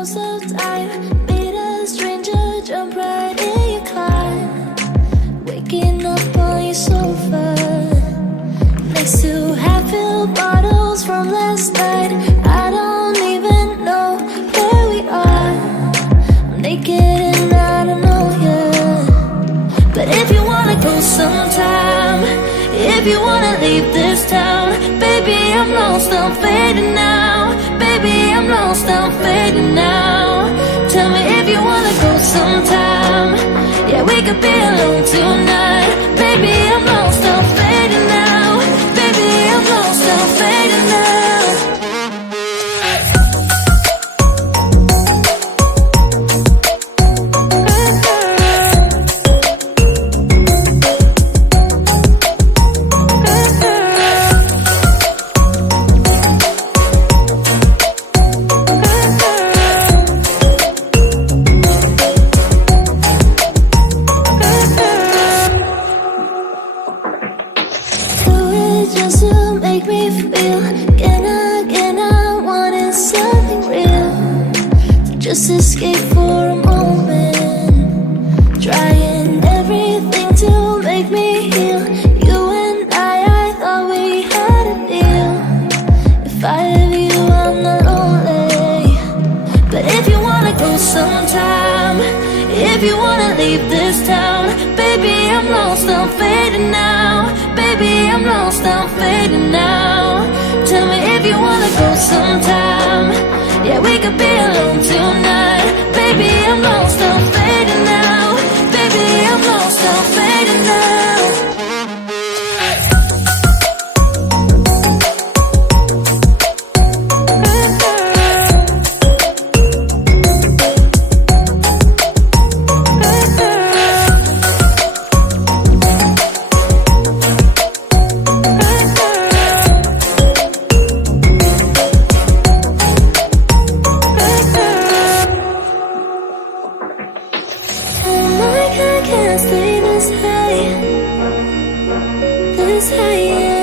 close of time. Meet a stranger, jump right in your car. Waking up on your sofa, next to half-filled bottles from last night. I don't even know where we are. I'm naked and I don't know you. But if you wanna go sometime, if you wanna leave this town, baby, I'm lost, I'm fading now. Baby, I'm lost, I'm fading now. Tell me if you wanna go sometime. Yeah, we could be alone tonight. Baby, I'm lost, I'm fading now. Baby, I'm lost, I'm fading now. Just to make me feel again, I wanted something real to just escape for a moment, trying everything to make me heal. You and I thought we had a deal. If I have you, I'm not lonely. But if you wanna go sometime, if you wanna leave this town, baby, I'm lost, I'm fading now. Baby, I'm lost, I'm fading now. Tell me if you wanna go sometime. Yeah, we could be alone tonight. Baby, I'm lost, I'm fading now. Baby, I'm lost, I'm fading now. Can't stay this high, yeah.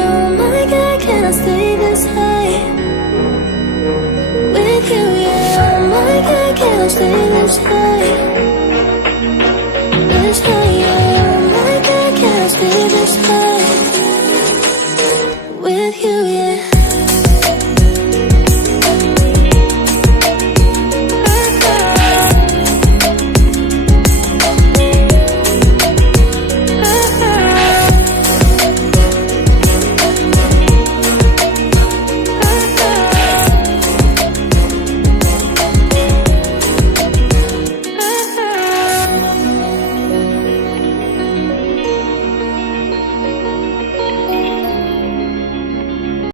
Oh my God, can't stay this high with you, yeah. Oh my God, can't stay this high.